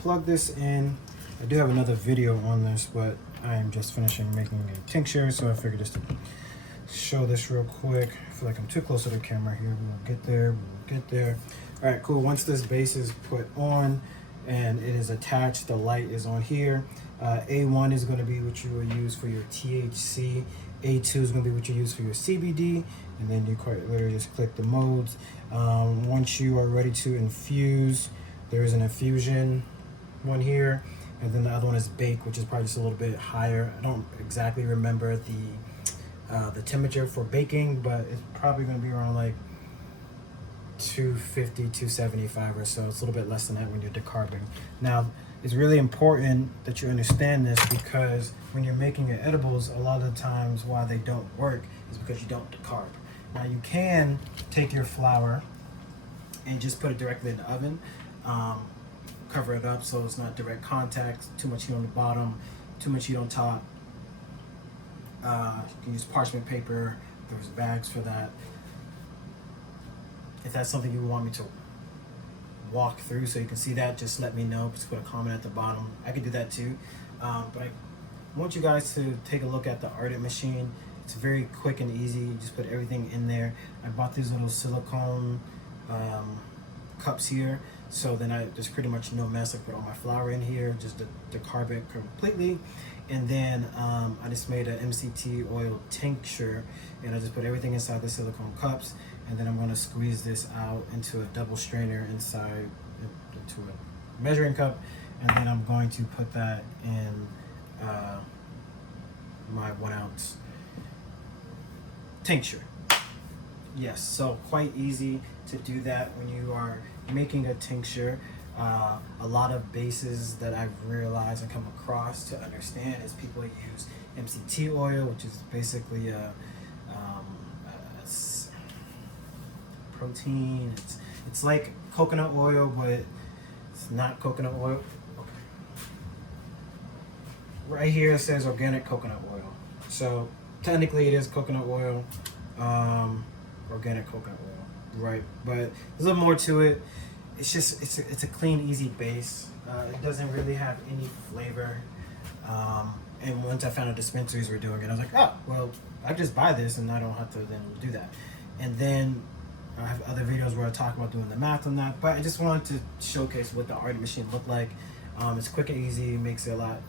plug this in. I do have another video on this, but I am just finishing making a tincture, so I figured just to show this real quick. I feel like I'm too close to the camera here. We'll get there. All right, cool. Once this base is put on and it is attached, the light is on here. A1 is going to be what you will use for your THC. A2 is going to be what you use for your CBD, and then you quite literally just click the modes. Once you are ready to infuse, there is an infusion one here, and then the other one is bake, which is probably just a little bit higher. I don't exactly remember the temperature for baking, but it's probably going to be around like 250, 275 or so. It's a little bit less than that when you're decarbing. Now, it's really important that you understand this, because when you're making your edibles, a lot of the times why they don't work is because you don't decarb. Now, you can take your flower and just put it directly in the oven, cover it up so it's not direct contact, too much heat on the bottom, too much heat on top. You can use parchment paper. There's bags for that. If that's something you want me to walk through so you can see that, just let me know. Just put a comment at the bottom. I could do that too. But I want you guys to take a look at the Ardent machine. It's very quick and easy. You just put everything in there. I bought these little silicone cups here, so then there's pretty much no mess. I put all my flour in here, just decarb it completely. And then I just made an MCT oil tincture, and I just put everything inside the silicone cups, and then I'm going to squeeze this out into a double strainer inside into a measuring cup, and then I'm going to put that in my 1 ounce tincture. Yes, so quite easy to do that when you are making a tincture. A lot of bases that I've realized and come across to understand is people use MCT oil, which is basically a protein. It's like coconut oil, but it's not coconut oil. Okay. Right here it says organic coconut oil, so technically it is coconut oil, organic coconut oil, right? But there's a little more to it. It's just it's a clean, easy base. It doesn't really have any flavor. And once I found out dispensaries were doing it, I was like, oh well, I just buy this and I don't have to then do that. And then I have other videos where I talk about doing the math on that. But I just wanted to showcase what the Ardent machine looked like. It's quick and easy. It makes it a lot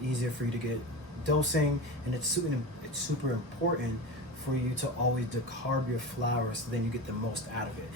easier for you to get dosing, and it's super important for you to always decarb your flower, so then you get the most out of it.